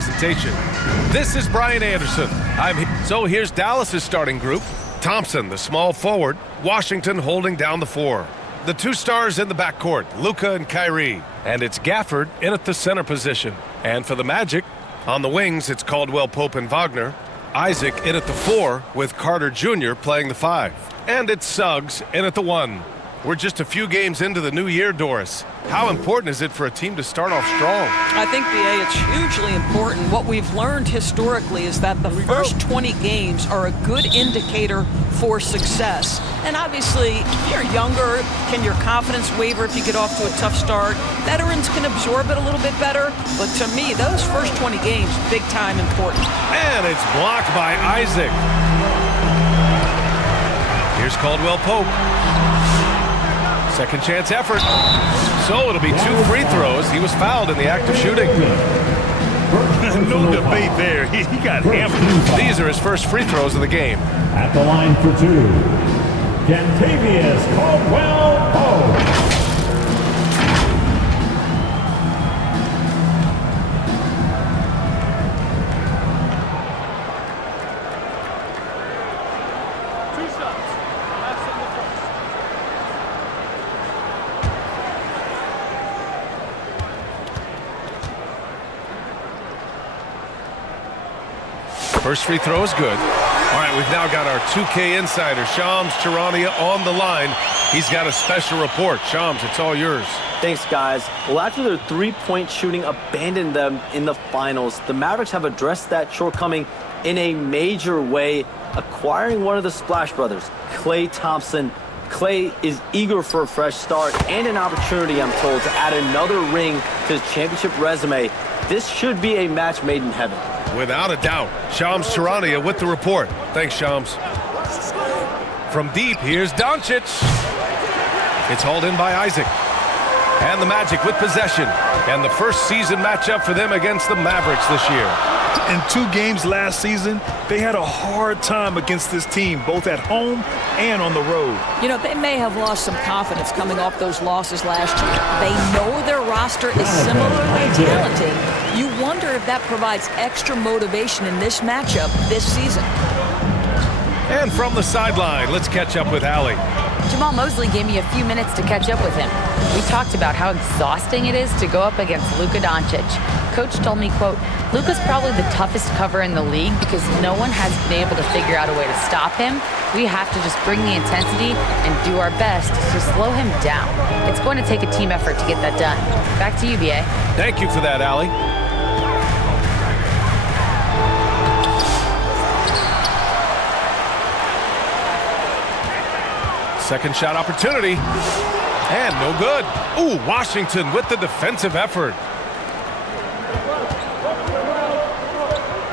presentation. This is Brian Anderson. So here's Dallas's starting group. Thompson, the small forward. Washington holding down the 4. The 2 stars in the backcourt, Luka and Kyrie. And it's Gafford in at the center position. And for the Magic, on the wings, it's Caldwell Pope and Wagner. Isaac in at the 4 with Carter Jr. playing the 5. And it's Suggs in at the 1. We're just a few games into the new year, Doris. How important is it for a team to start off strong? I think, B.A., it's hugely important. What we've learned historically is that the first 20 games are a good indicator for success. And obviously, if you're younger, can your confidence waver if you get off to a tough start? Veterans can absorb it a little bit better. But to me, those first 20 games, big time important. And it's blocked by Isaac. Here's Caldwell Pope. Second chance effort. So it'll be 2 free throws. He was fouled in the act of shooting. No debate there. He got hammered. These are his first free throws of the game. At the line for 2, Kentavious Caldwell Pope. First free throw is good. All right, we've now got our 2K insider, Shams Charania, on the line. He's got a special report. Shams, it's all yours. Thanks, guys. Well, after their three-point shooting abandoned them in the finals, the Mavericks have addressed that shortcoming in a major way, acquiring one of the Splash Brothers, Klay Thompson. Klay is eager for a fresh start and an opportunity, I'm told, to add another ring to his championship resume. This should be a match made in heaven. Without a doubt. Shams Charania with the report. Thanks, Shams. From deep, here's Doncic. It's hauled in by Isaac. And the Magic with possession. And the first season matchup for them against the Mavericks this year. In 2 games last season, they had a hard time against this team, both at home and on the road. You know, they may have lost some confidence coming off those losses last year. They know their roster is similarly talented. You wonder if that provides extra motivation in this matchup this season. And from the sideline, let's catch up with Allie. Jamal Mosley gave me a few minutes to catch up with him. We talked about how exhausting it is to go up against Luka Doncic. Coach told me, quote, Luka's probably the toughest cover in the league because no one has been able to figure out a way to stop him. We have to just bring the intensity and do our best to slow him down. It's going to take a team effort to get that done. Back to you, B.A. Thank you for that, Allie. Second shot opportunity. And no good. Ooh, Washington with the defensive effort.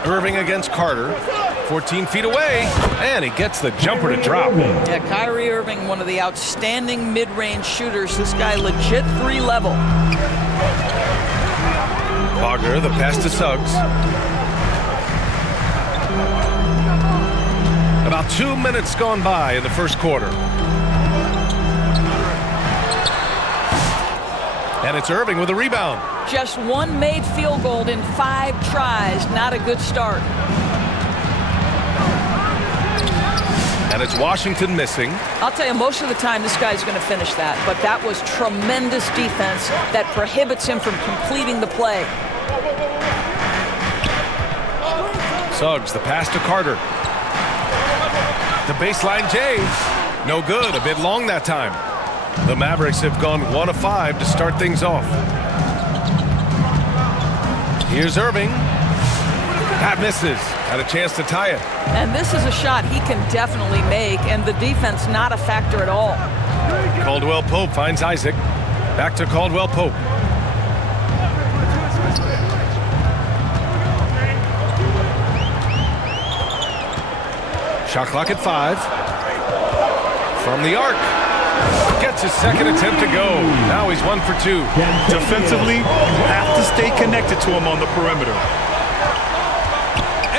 Irving against Carter. 14 feet away. And he gets the jumper to drop. Yeah, Kyrie Irving, one of the outstanding mid-range shooters. This guy legit 3-level. Wagner, the pass to Suggs. About 2 minutes gone by in the first quarter. And it's Irving with a rebound. Just 1 made field goal in 5 tries. Not a good start. And it's Washington missing. I'll tell you, most of the time this guy's going to finish that. But that was tremendous defense that prohibits him from completing the play. Suggs, the pass to Carter. The baseline J. No good. A bit long that time. The Mavericks have gone 1 of 5 to start things off. Here's Irving. That misses. Had a chance to tie it. And this is a shot he can definitely make, and the defense not a factor at all. Caldwell Pope finds Isaac. Back to Caldwell Pope. Shot clock at 5. From the arc. Gets his second attempt to go. Now he's 1 for 2. Defensively, you have to stay connected to him on the perimeter.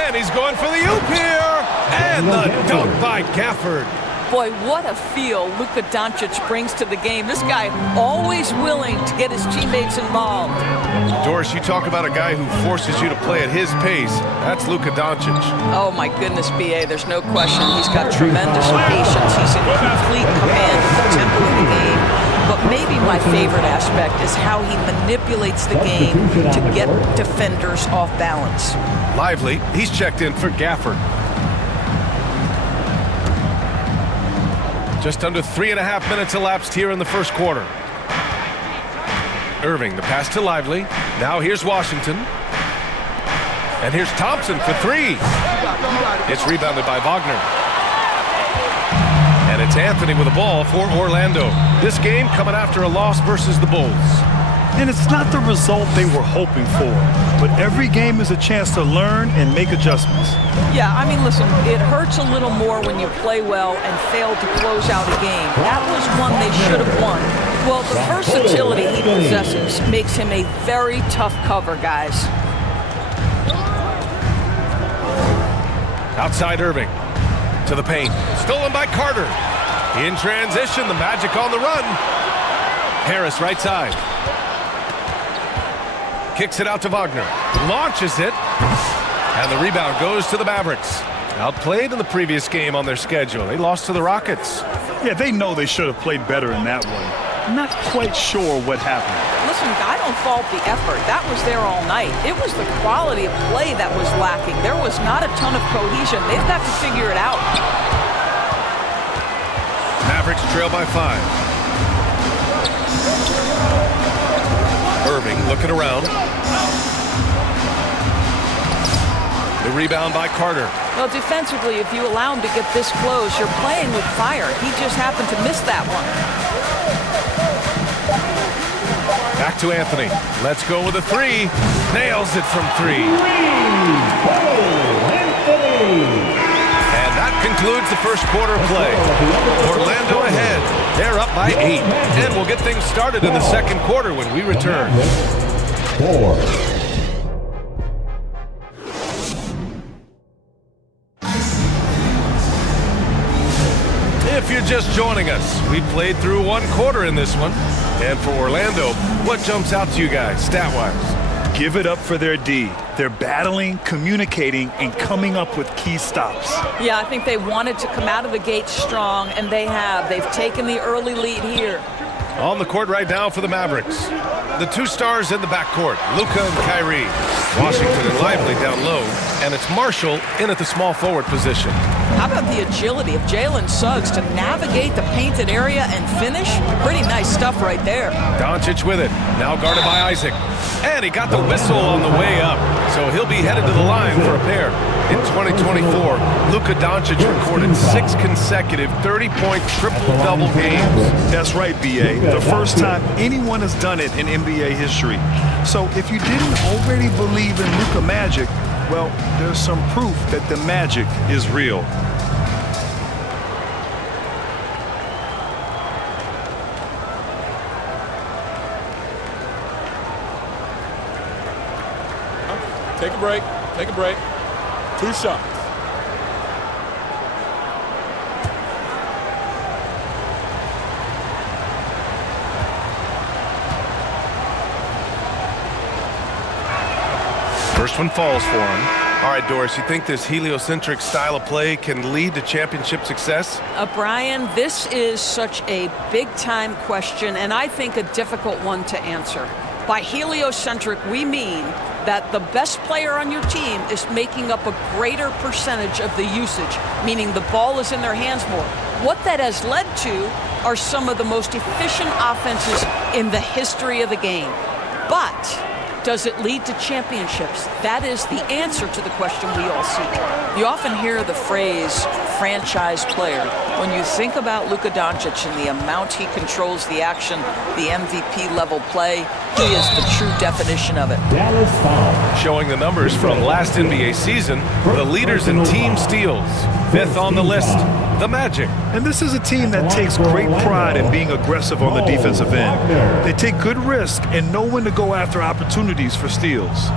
And he's going for the oop here. And the dunk by Gafford. Boy, what a feel Luka Doncic brings to the game. This guy always willing to get his teammates involved. Doris, you talk about a guy who forces you to play at his pace. That's Luka Doncic. Oh, my goodness, B.A., there's no question. He's got tremendous patience. He's in complete command of the tempo of the game. But maybe my favorite aspect is how he manipulates the game to get defenders off balance. Lively, he's checked in for Gafford. Just under 3.5 minutes elapsed here in the first quarter. Irving, the pass to Lively. Now here's Washington. And here's Thompson for three. It's rebounded by Wagner. And it's Anthony with the ball for Orlando. This game coming after a loss versus the Bulls. And it's not the result they were hoping for, but every game is a chance to learn and make adjustments. Yeah, I mean, listen, it hurts a little more when you play well and fail to close out a game. That was one they should have won. Well, the versatility he possesses makes him a very tough cover, guys. Outside Irving. To the paint. Stolen by Carter. In transition, the Magic on the run. Harris right side. Kicks it out to Wagner. Launches it. And the rebound goes to the Mavericks. Outplayed in the previous game on their schedule. They lost to the Rockets. Yeah, they know they should have played better in that one. Not quite sure what happened. Listen, I don't fault the effort. That was there all night. It was the quality of play that was lacking. There was not a ton of cohesion. They've got to figure it out. Mavericks trail by 5. Irving looking around. The rebound by Carter. Well, defensively, if you allow him to get this close, you're playing with fire. He just happened to miss that one. Back to Anthony. Let's go with a three. Nails it from 3. And that concludes the first quarter play. Orlando ahead. They're up by 8. And we'll get things started in the second quarter when we return. 4. If you're just joining us, we played through one quarter in this one. And for Orlando, what jumps out to you guys, stat-wise? Give it up for their D. They're battling, communicating, and coming up with key stops. Yeah, I think they wanted to come out of the gate strong, and they have. They've taken the early lead here. On the court right now for the Mavericks. The two stars in the backcourt, Luka and Kyrie. Washington and Lively down low, and it's Marshall in at the small forward position. How about the agility of Jalen Suggs to navigate the painted area and finish? Pretty nice stuff right there. Doncic with it, now guarded by Isaac. And he got the whistle on the way up, so he'll be headed to the line for a pair. In 2024, Luka Doncic recorded 6 consecutive 30-point triple-double games. That's right, B.A. The first time anyone has done it in NBA history. So if you didn't already believe in Luka Magic, well, there's some proof that the magic is real. Take a break. Take a break. 2 shots. First one falls for him. All right, Doris, you think this heliocentric style of play can lead to championship success? Brian, this is such a big-time question, and I think a difficult one to answer. By heliocentric, we mean that the best player on your team is making up a greater percentage of the usage, meaning the ball is in their hands more. What that has led to are some of the most efficient offenses in the history of the game. But does it lead to championships? That is the answer to the question we all seek. You often hear the phrase franchise player. When you think about Luka Doncic and the amount he controls the action, the MVP level play, he is the true definition of it. Showing the numbers from last NBA season, the leaders in team steals. 5th on the list, the Magic. And this is a team that takes great pride in being aggressive on the defensive end. They take good risk and know when to go after opportunities for steals.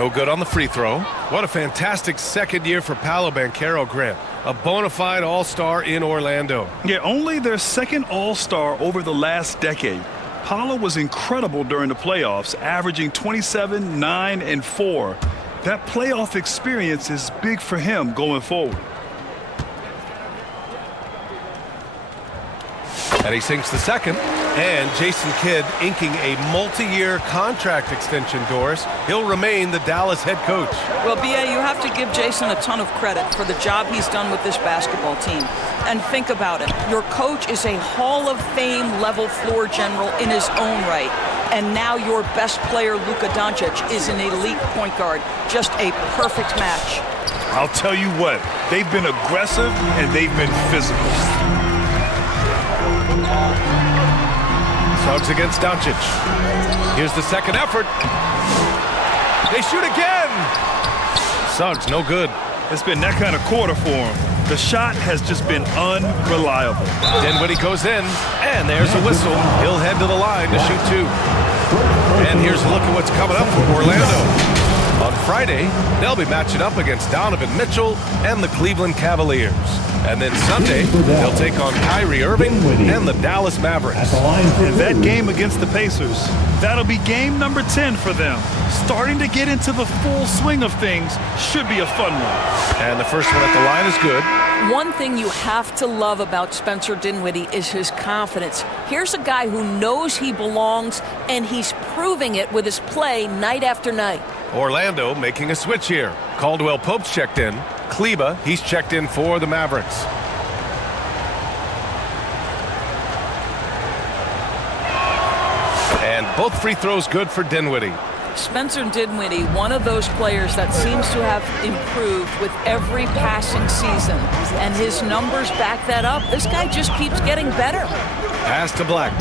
No good on the free throw. What a fantastic second year for Paolo Banchero, Grant. A bona fide all-star in Orlando. Yeah, only their second all-star over the last decade. Paolo was incredible during the playoffs, averaging 27, 9, and 4. That playoff experience is big for him going forward. And he sinks the second. And Jason Kidd inking a multi-year contract extension, Doris. He'll remain the Dallas head coach. Well, B.A., you have to give Jason a ton of credit for the job he's done with this basketball team. And think about it. Your coach is a Hall of Fame level floor general in his own right. And now your best player, Luka Doncic, is an elite point guard. Just a perfect match. I'll tell you what, they've been aggressive and they've been physical. Suggs against Doncic. Here's the second effort. They shoot again. Suggs, no good. It's been that kind of quarter for him. The shot has just been unreliable. Dinwiddie goes in, and there's a whistle. He'll head to the line to shoot two. And here's a look at what's coming up for Orlando. On Friday, they'll be matching up against Donovan Mitchell and the Cleveland Cavaliers. And then Sunday, they'll take on Kyrie Irving and the Dallas Mavericks. And that game against the Pacers, that'll be game number 10 for them. Starting to get into the full swing of things, should be a fun one. And the first one at the line is good. One thing you have to love about Spencer Dinwiddie is his confidence. Here's a guy who knows he belongs, and he's proving it with his play night after night. Orlando making a switch here. Caldwell Pope's checked in. Kleba, he's checked in for the Mavericks. And both free throws good for Dinwiddie. Spencer Dinwiddie, one of those players that seems to have improved with every passing season. And his numbers back that up. This guy just keeps getting better. Pass to Black.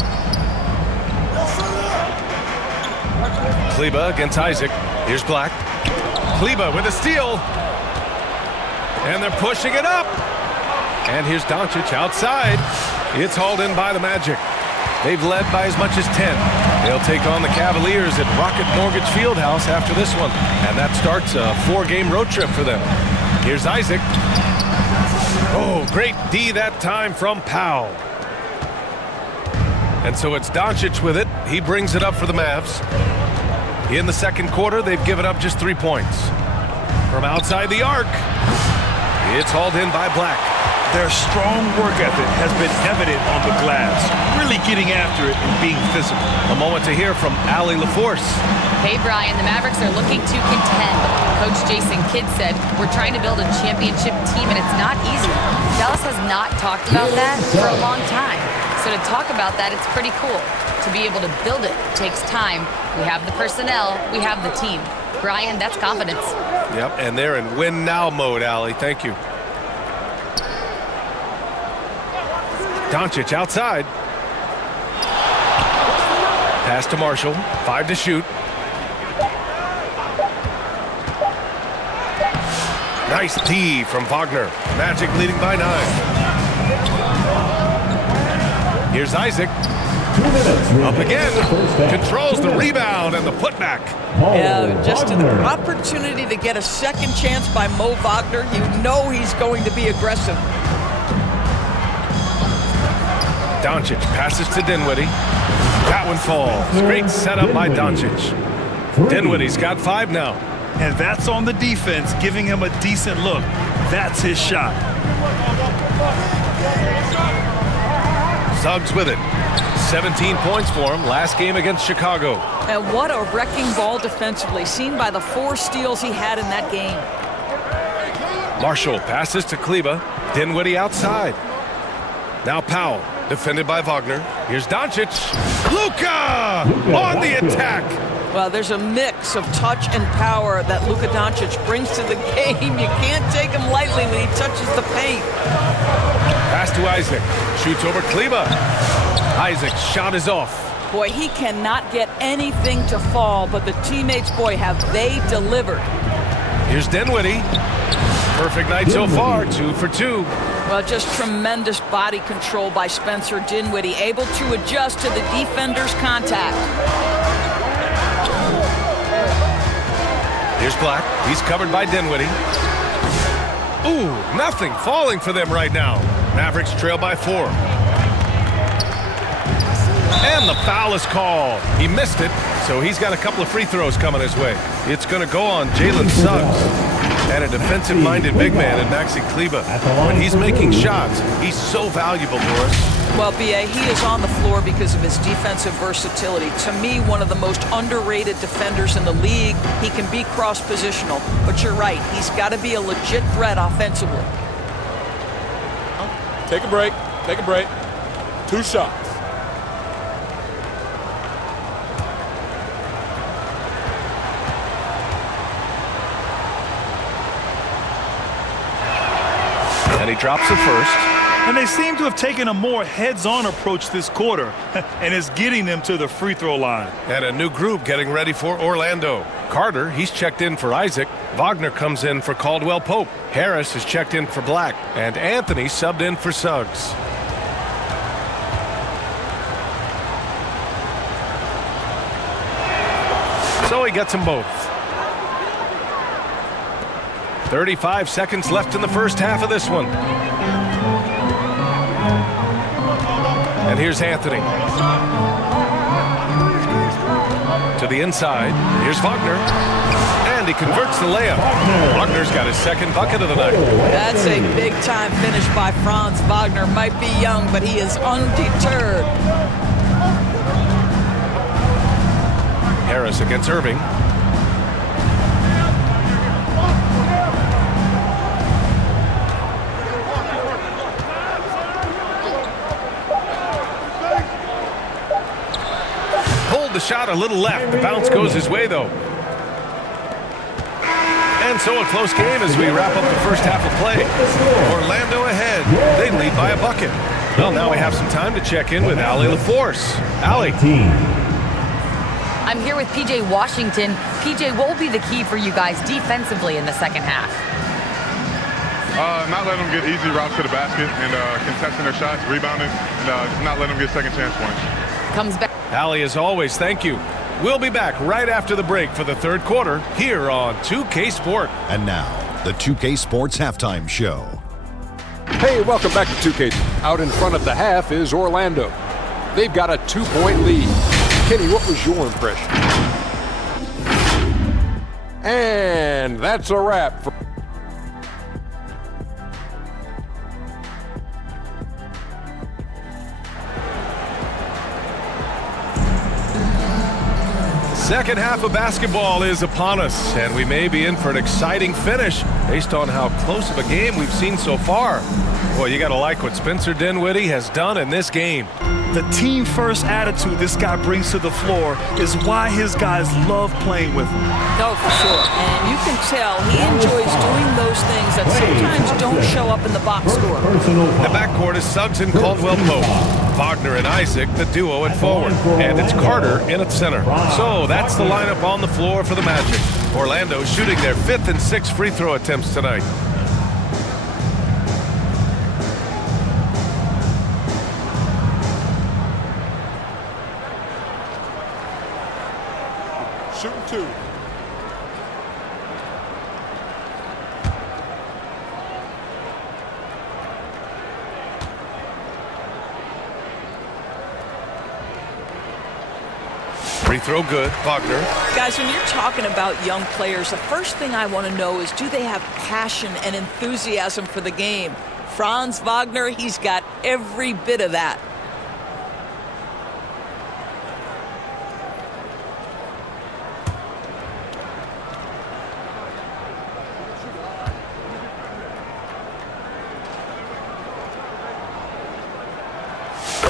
Kleba against Isaac. Here's Black. Kleba with a steal. And they're pushing it up. And here's Doncic outside. It's hauled in by the Magic. They've led by as much as 10. They'll take on the Cavaliers at Rocket Mortgage Fieldhouse after this one. And that starts a 4-game road trip for them. Here's Isaac. Oh, great D that time from Powell. And so it's Doncic with it. He brings it up for the Mavs. In the second quarter, they've given up just 3 points. From outside the arc, it's hauled in by Black. Their strong work ethic has been evident on the glass, really getting after it and being physical. A moment to hear from Allie LaForce. Hey, Brian, the Mavericks are looking to contend. Coach Jason Kidd said, we're trying to build a championship team, and it's not easy. Dallas has not talked about that for a long time. So to talk about that, it's pretty cool. To be able to build it takes time. We have the personnel, we have the team. Brian, that's confidence. Yep, and they're in win now mode, Allie. Thank you. Doncic outside. Pass to Marshall. 5 to shoot. Nice D from Wagner. Magic leading by 9. Here's Isaac. Up again. Controls the rebound and the putback. Yeah, just an opportunity to get a second chance by Mo Wagner. You know he's going to be aggressive. Doncic passes to Dinwiddie. That one falls. Great setup by Doncic. Dinwiddie's got 5 now. And that's on the defense, giving him a decent look. That's his shot. Suggs with it. 17 points for him last game against Chicago. And what a wrecking ball defensively, seen by the 4 steals he had in that game. Marshall passes to Kleba. Dinwiddie outside. Now Powell, defended by Wagner. Here's Doncic. Luka on the attack. Well, there's a mix of touch and power that Luka Doncic brings to the game. You can't take him lightly when he touches the paint. Pass to Isaac. Shoots over Kleba. Isaac's shot is off. Boy, he cannot get anything to fall, but the teammates, boy, have they delivered. Here's Dinwiddie. Perfect night so far, 2 for 2. Well, just tremendous body control by Spencer Dinwiddie, able to adjust to the defender's contact. Here's Black. He's covered by Dinwiddie. Ooh, nothing falling for them right now. Mavericks trail by 4. And the foul is called. He missed it, so he's got a couple of free throws coming his way. It's going to go on Jalen Suggs. And a defensive-minded big man in Maxi Kleber. When he's making shots, he's so valuable for us. Well, B.A., he is on the floor because of his defensive versatility. To me, one of the most underrated defenders in the league. He can be cross-positional, but you're right. He's got to be a legit threat offensively. Take a break. Take a break. 2 shots. And he drops the first. And they seem to have taken a more heads-on approach this quarter, and it's getting them to the free throw line. And a new group getting ready for Orlando. Carter, he's checked in for Isaac. Wagner comes in for Caldwell Pope. Harris is checked in for Black. And Anthony subbed in for Suggs. So he gets them both. 35 seconds left in the first half of this one. And here's Anthony. To the inside. Here's Wagner. And he converts the layup. Wagner's got his second bucket of the night. That's a big-time finish by Franz Wagner. Might be young, but he is undeterred. Harris against Irving. Hold the shot a little left. The bounce goes his way, though. And so a close game as we wrap up the first half of play. Orlando ahead. They lead by a bucket. Well, now we have some time to check in with Allie LaForce. Allie. I'm here with P.J. Washington. P.J., what will be the key for you guys defensively in the second half? Not letting them get easy routes to the basket and contesting their shots, rebounding, and not letting them get second chance points. Comes back. Allie, as always, thank you. We'll be back right after the break for the third quarter here on 2K Sport. And now, the 2K Sports Halftime Show. Hey, welcome back to 2K. Out in front of the half is Orlando. They've got a 2-point lead. Kenny, what was your impression? And that's a wrap. Second half of basketball is upon us, and we may be in for an exciting finish based on how close of a game we've seen so far. Boy, you got to like what Spencer Dinwiddie has done in this game. The team-first attitude this guy brings to the floor is why his guys love playing with him. No, for sure. And you can tell he enjoys doing those things that sometimes don't show up in the box score. The backcourt is Suggs and Caldwell Pope. Wagner and Isaac, the duo at forward. And it's Carter in at center. So that's the lineup on the floor for the Magic. Orlando shooting their 5th and 6th free throw attempts tonight. Shooting 2. Free throw good. Wagner. Guys, when you're talking about young players, the first thing I want to know is, do they have passion and enthusiasm for the game? Franz Wagner, he's got every bit of that.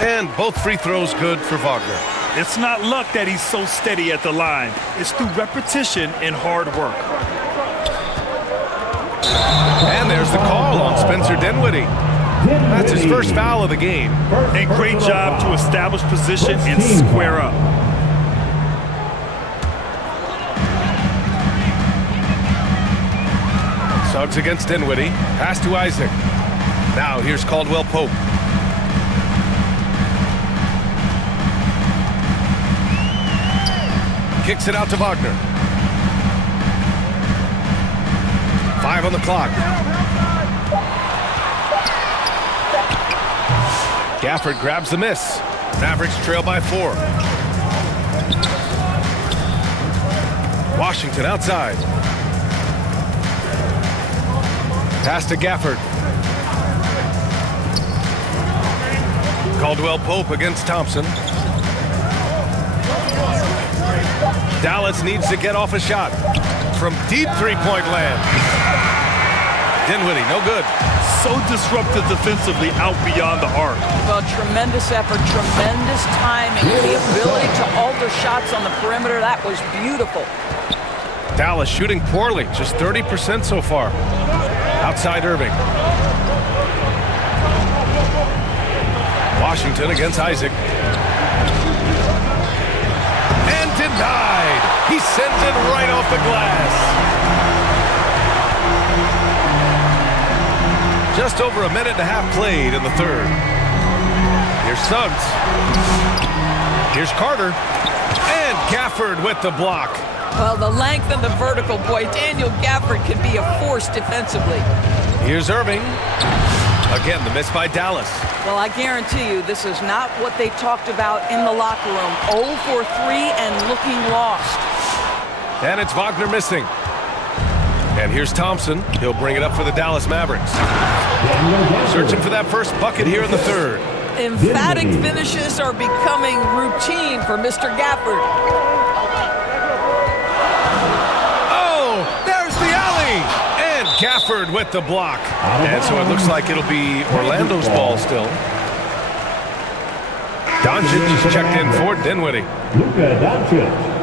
And both free throws good for Wagner. It's not luck that he's so steady at the line. It's through repetition and hard work. And there's the call on Spencer Dinwiddie. That's his first foul of the game. And great job to establish position and square up. Suggs against Dinwiddie. Pass to Isaac. Now here's Caldwell Pope. Kicks it out to Wagner. 5 on the clock. Gafford grabs the miss. Mavericks trail by 4. Washington outside. Pass to Gafford. Caldwell Pope against Thompson. Dallas needs to get off a shot from deep three-point land. Dinwiddie, no good. So disruptive defensively out beyond the arc. Well, tremendous effort, tremendous timing, the ability to alter shots on the perimeter. That was beautiful. Dallas shooting poorly, just 30% so far. Outside Irving. Washington against Isaac. And denied. He sends it right off the glass. Just over a minute and a half played in the third. Here's Suggs. Here's Carter. And Gafford with the block. Well, the length and the vertical, boy, Daniel Gafford can be a force defensively. Here's Irving. Again, the miss by Dallas. Well, I guarantee you this is not what they talked about in the locker room. 0 for 3 and looking lost. And it's Wagner missing. And here's Thompson. He'll bring it up for the Dallas Mavericks. Searching for that first bucket here in the third. Emphatic finishes are becoming routine for Mr. Gafford. Oh, there's the alley. And Gafford with the block. And so it looks like it'll be Orlando's ball still. Doncic is checked in for Dinwiddie. Luka Doncic.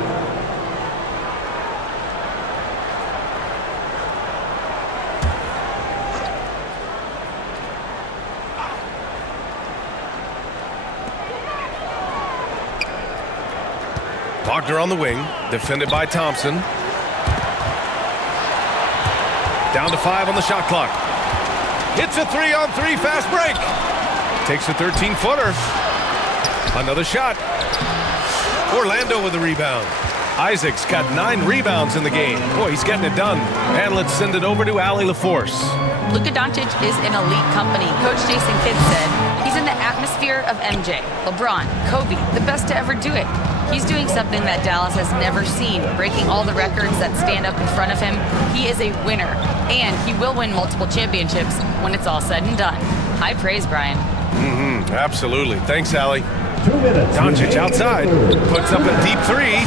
Wagner on the wing, defended by Thompson. Down to 5 on the shot clock. Hits a 3-on-3 fast break. Takes a 13-footer. Another shot. Orlando with the rebound. Isaac's got 9 rebounds in the game. Boy, he's getting it done. And let's send it over to Allie LaForce. Luka Doncic is in elite company. Coach Jason Kidd said he's in the atmosphere of MJ, LeBron, Kobe, the best to ever do it. He's doing something that Dallas has never seen, breaking all the records that stand up in front of him. He is a winner, and he will win multiple championships when it's all said and done. High praise, Brian. Absolutely. Thanks, Allie. 2 minutes. Doncic outside. Puts up a deep 3.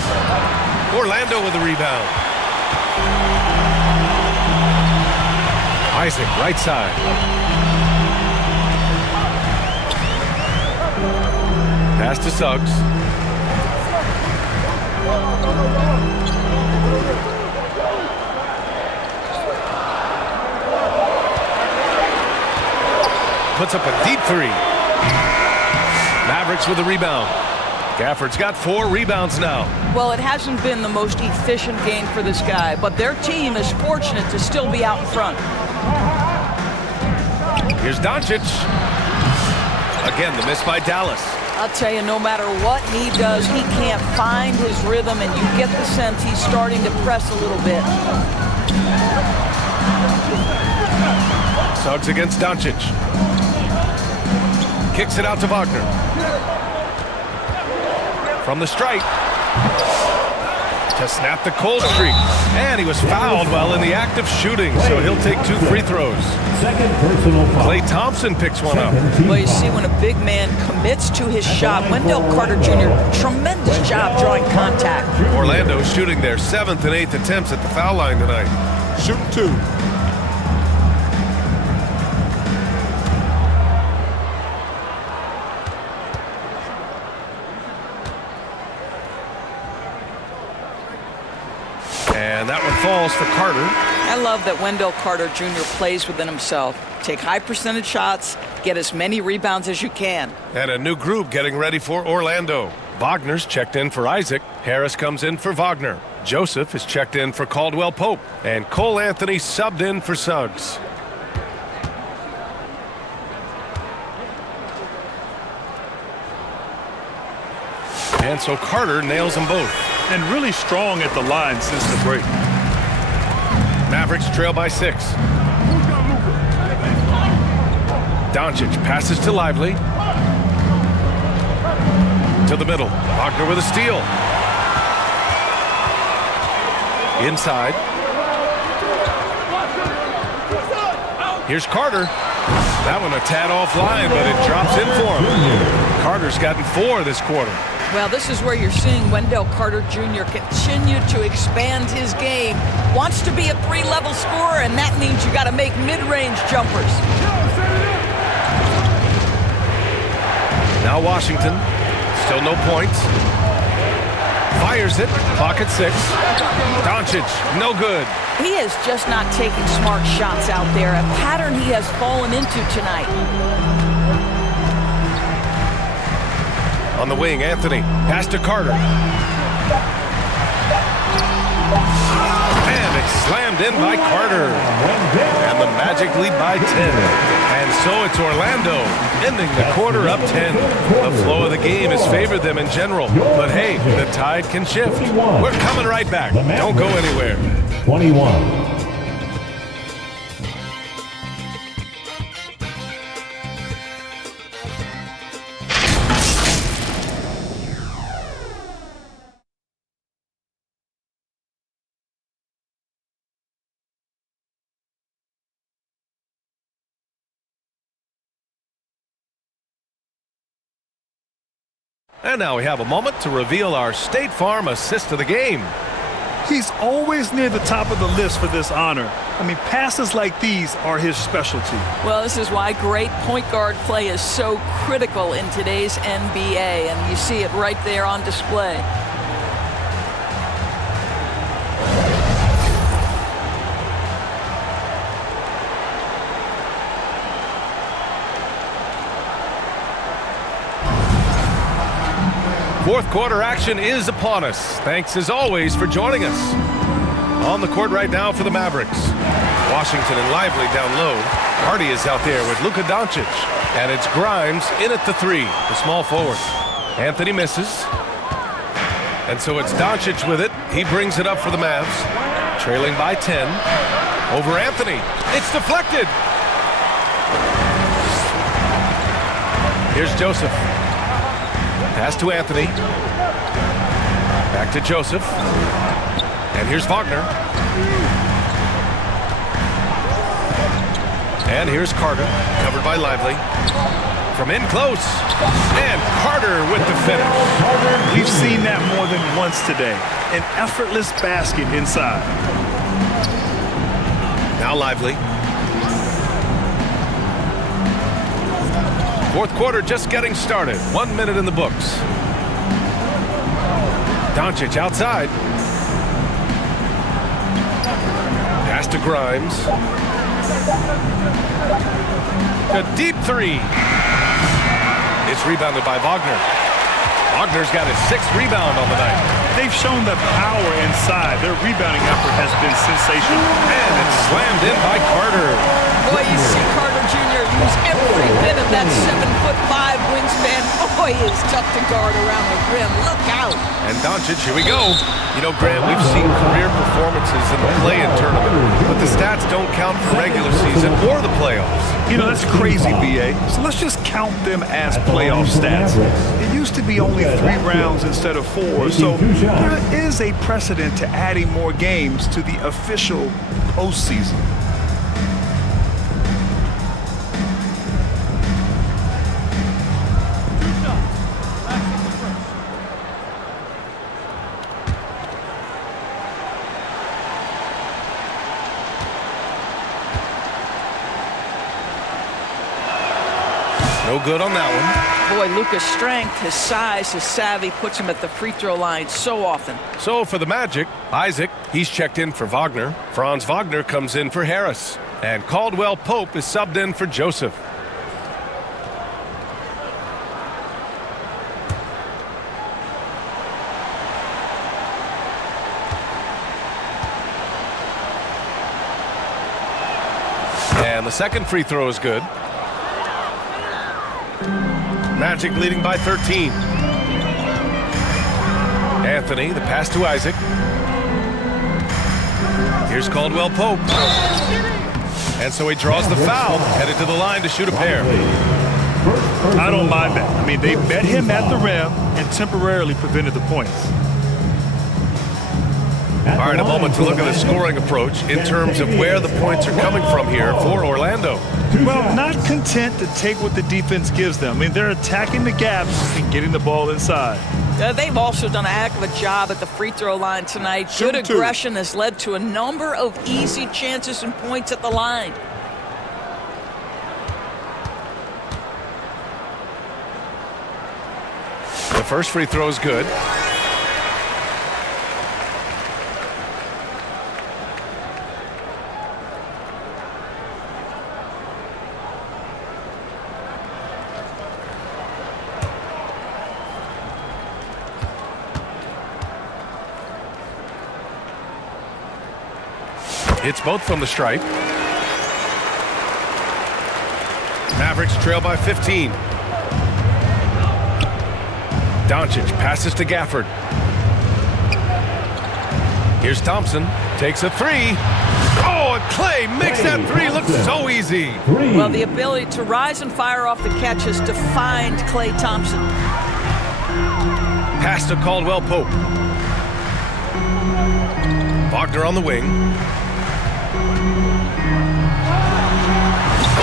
Orlando with the rebound. Isaac, right side. Pass to Suggs. Puts up a deep 3. Mavericks with the rebound. Gafford's got 4 rebounds now. Well, it hasn't been the most efficient game for this guy, but their team is fortunate to still be out in front. Here's Doncic. Again, the miss by Dallas. I'll tell you, no matter what he does, he can't find his rhythm, and you get the sense he's starting to press a little bit. Suggs against Doncic. Kicks it out to Wagner. From the stripe. To snap the cold streak. And he was fouled while in the act of shooting, so he'll take 2 free throws. Second personal foul. Klay Thompson picks one up. Well, you see, when a big man commits to his shot, Wendell Carter Jr., tremendous job drawing contact. Orlando shooting their 7th and 8th attempts at the foul line tonight. Shooting 2. And that one falls for Carter. I love that Wendell Carter Jr. plays within himself. Take high percentage shots, get as many rebounds as you can. And a new group getting ready for Orlando. Wagner's checked in for Isaac. Harris comes in for Wagner. Joseph is checked in for Caldwell Pope. And Cole Anthony subbed in for Suggs. And so Carter nails them both. And really strong at the line since the break. Mavericks trail by 6. Doncic passes to Lively. To the middle. Wagner with a steal. Inside. Here's Carter. That one a tad offline, but it drops in for him. Carter's gotten 4 this quarter. Well, this is where you're seeing Wendell Carter Jr. continue to expand his game. Wants to be a 3-level scorer, and that means you got to make mid-range jumpers. Now Washington, still no points. Fires it, clock at 6. Doncic, no good. He is just not taking smart shots out there, a pattern he has fallen into tonight. On the wing, Anthony, pass to Carter. And it's slammed in by Carter. And the Magic lead by 10. And so it's Orlando, ending the quarter up 10. The flow of the game has favored them in general. But hey, the tide can shift. We're coming right back. Don't go anywhere. 21. And now we have a moment to reveal our State Farm assist of the game. He's always near the top of the list for this honor. I mean, passes like these are his specialty. Well, this is why great point guard play is so critical in today's NBA, and you see it right there on display. Fourth quarter action is upon us. Thanks as always for joining us. On the court right now for the Mavericks. Washington and Lively down low. Hardy is out there with Luka Doncic. And it's Grimes in at the 3, the small forward. Anthony misses. And so it's Doncic with it. He brings it up for the Mavs. Trailing by 10. Over Anthony. It's deflected. Here's Joseph. Pass to Anthony. Back to Joseph. And here's Wagner. And here's Carter, covered by Lively. From in close. And Carter with the finish. We've seen that more than once today. An effortless basket inside. Now Lively. Fourth quarter just getting started. 1 minute in the books. Doncic outside. Pass to Grimes. A deep 3. It's rebounded by Wagner. Wagner's got his 6th rebound on the night. They've shown the power inside. Their rebounding effort has been sensational. And it's slammed in by Carter. Boy, you see Carter Jr. use every bit of that 7'5" wingspan. Boy, he is tough to guard around the rim. Look out. And Doncic, here we go. You know, Grant, we've seen career performances in the play-in tournament, but the stats don't count for regular season or the playoffs. You know, that's crazy, B.A. So let's just count them as playoff stats. It used to be only 3 rounds instead of 4, so there is a precedent to adding more games to the official postseason. No good on that one. Boy, Luka's strength, his size, his savvy puts him at the free throw line so often. So for the Magic, Isaac, he's checked in for Wagner. Franz Wagner comes in for Harris. And Caldwell Pope is subbed in for Joseph. And the second free throw is good. Magic leading by 13. Anthony, the pass to Isaac. Here's Caldwell Pope. And so he draws the foul, headed to the line to shoot a pair. I don't mind that. I mean, they met him at the rim and temporarily prevented the points. All right, a moment to look at the scoring approach in terms of where the points are coming from here for Orlando. Well, not content to take what the defense gives them. I mean, they're attacking the gaps and getting the ball inside. They've also done a heck of a job at the free throw line tonight. Good aggression has led to a number of easy chances and points at the line. The first free throw is good. Hits both from the stripe. Mavericks trail by 15. Doncic passes to Gafford. Here's Thompson. Takes a three. Oh, and Clay makes that three look so easy. Well, the ability to rise and fire off the catches defined Clay Thompson. Pass to Caldwell Pope. Wagner on the wing.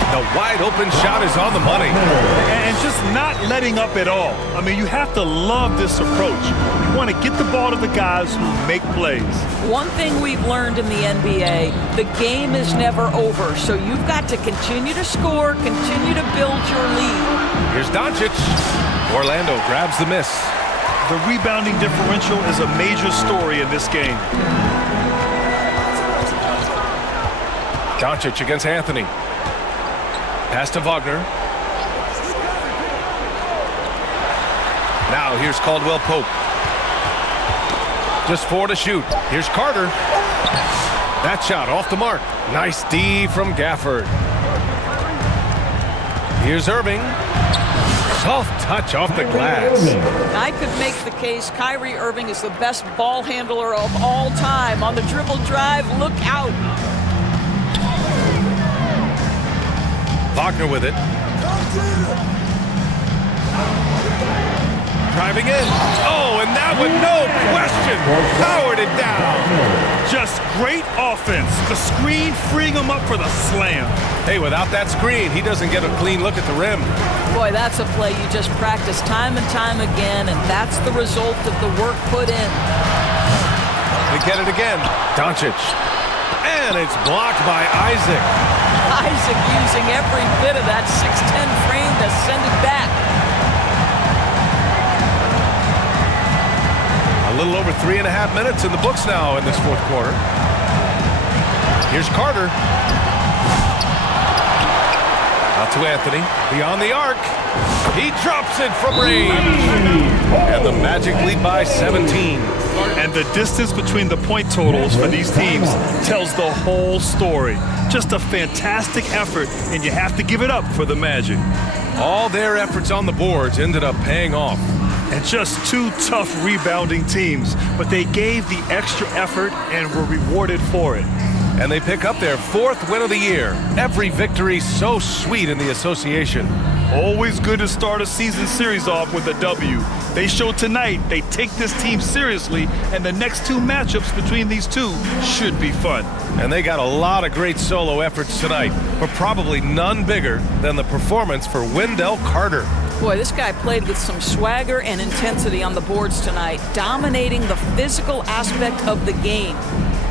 The wide open shot is on the money. And just not letting up at all. I mean, you have to love this approach. You want to get the ball to the guys who make plays. One thing we've learned in the NBA, the game is never over. So you've got to continue to score, continue to build your lead. Here's Doncic. Orlando grabs the miss. The rebounding differential is a major story in this game. Doncic against Anthony. Pass to Wagner. Now here's Caldwell Pope. Just 4 to shoot. Here's Carter. That shot off the mark. Nice D from Gafford. Here's Irving. Soft touch off the glass. I could make the case Kyrie Irving is the best ball handler of all time. On the dribble drive, look out. Wagner with it. Driving in. Oh, and that one, no question, powered it down. Just great offense. The screen freeing him up for the slam. Hey, without that screen, he doesn't get a clean look at the rim. Boy, that's a play you just practice time and time again, and that's the result of the work put in. They get it again. Doncic. And it's blocked by Isaac. Isaac using every bit of that 6'10 frame to send it back. A little over 3.5 minutes in the books now in this fourth quarter. Here's Carter. Out to Anthony. Beyond the arc. He drops it from range. And the Magic lead by 17. And the distance between the point totals for these teams tells the whole story. Just a fantastic effort, and you have to give it up for the Magic. All their efforts on the boards ended up paying off. And just two tough rebounding teams, but they gave the extra effort and were rewarded for it. And they pick up their 4th win of the year. Every victory so sweet in the association. Always good to start a season series off with a W. They show tonight they take this team seriously, and the next 2 matchups between these two should be fun. And they got a lot of great solo efforts tonight, but probably none bigger than the performance for Wendell Carter. Boy, this guy played with some swagger and intensity on the boards tonight, dominating the physical aspect of the game.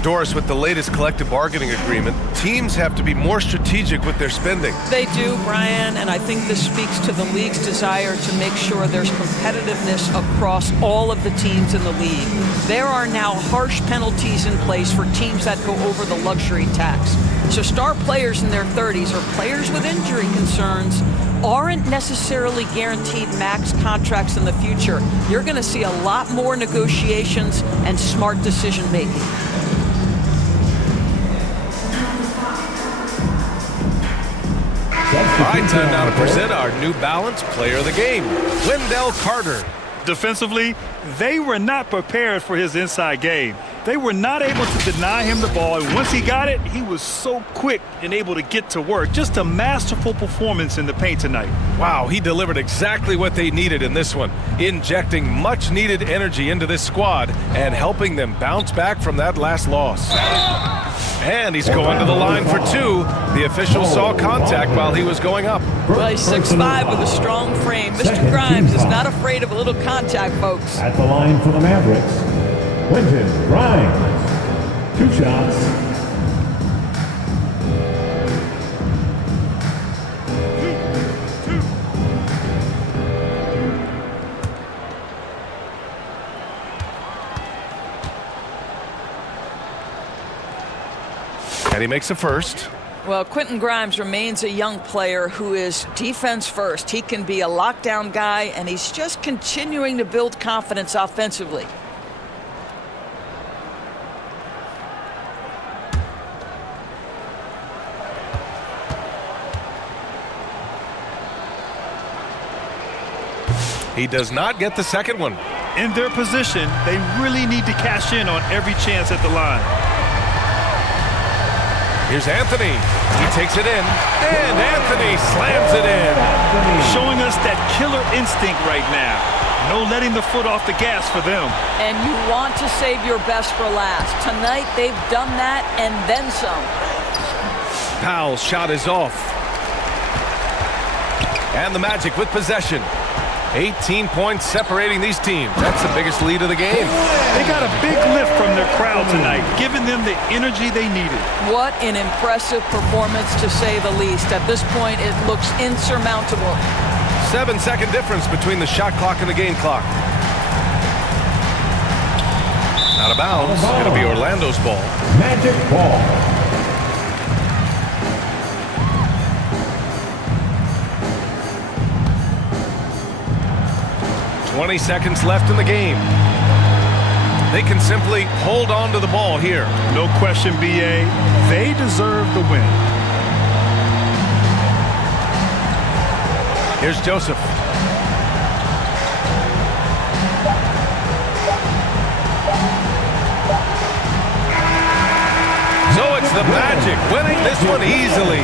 Doris, with the latest collective bargaining agreement, teams have to be more strategic with their spending. They do, Brian, and I think this speaks to the league's desire to make sure there's competitiveness across all of the teams in the league. There are now harsh penalties in place for teams that go over the luxury tax. So star players in their 30s or players with injury concerns aren't necessarily guaranteed max contracts in the future. You're going to see a lot more negotiations and smart decision making. All right, time now to present our New Balance Player of the Game, Wendell Carter. Defensively, They were not prepared for his inside game. They were not able to deny him the ball, and once he got it, he was so quick and able to get to work. Just a masterful performance in the paint tonight. Wow, he delivered exactly what they needed in this one, injecting much-needed energy into this squad and helping them bounce back from that last loss. And he's going to the line for two. The official saw contact while he was going up. Well, he's 6'5" with a strong frame. Mr. Grimes is not afraid of a little contact, folks. At the line for the Mavericks, Quentin Grimes. 2 shots. And he makes a first. Well, Quentin Grimes remains a young player who is defense first. He can be a lockdown guy, and he's just continuing to build confidence offensively. He does not get the second one. In their position, they really need to cash in on every chance at the line. Here's Anthony. He takes it in, and Anthony slams it in. Showing us that killer instinct right now. No letting the foot off the gas for them. And you want to save your best for last. Tonight, they've done that and then some. Powell's shot is off. And the Magic with possession. 18 points separating these teams. That's the biggest lead of the game. They got a big lift from their crowd tonight, giving them the energy they needed. What an impressive performance, to say the least. At this point, it looks insurmountable. 7-second difference between the shot clock and the game clock. Out of bounds. Going to be Orlando's ball. Magic ball. 20 seconds left in the game. They can simply hold on to the ball here. No question, B.A. They deserve the win. Here's Joseph. So it's the Magic winning this one easily.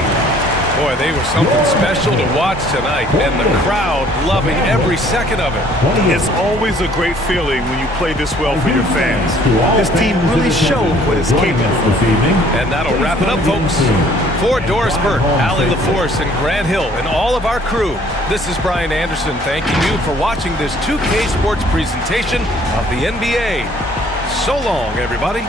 Boy, they were something special to watch tonight, and the crowd loving every second of it. It's always a great feeling when you play this well for your fans. This team really showed what it's capable of. And that'll wrap it up, folks. For Doris Burke, Allie LaForce, and Grant Hill, and all of our crew, this is Brian Anderson thanking you for watching this 2K Sports presentation of the NBA. So long, everybody.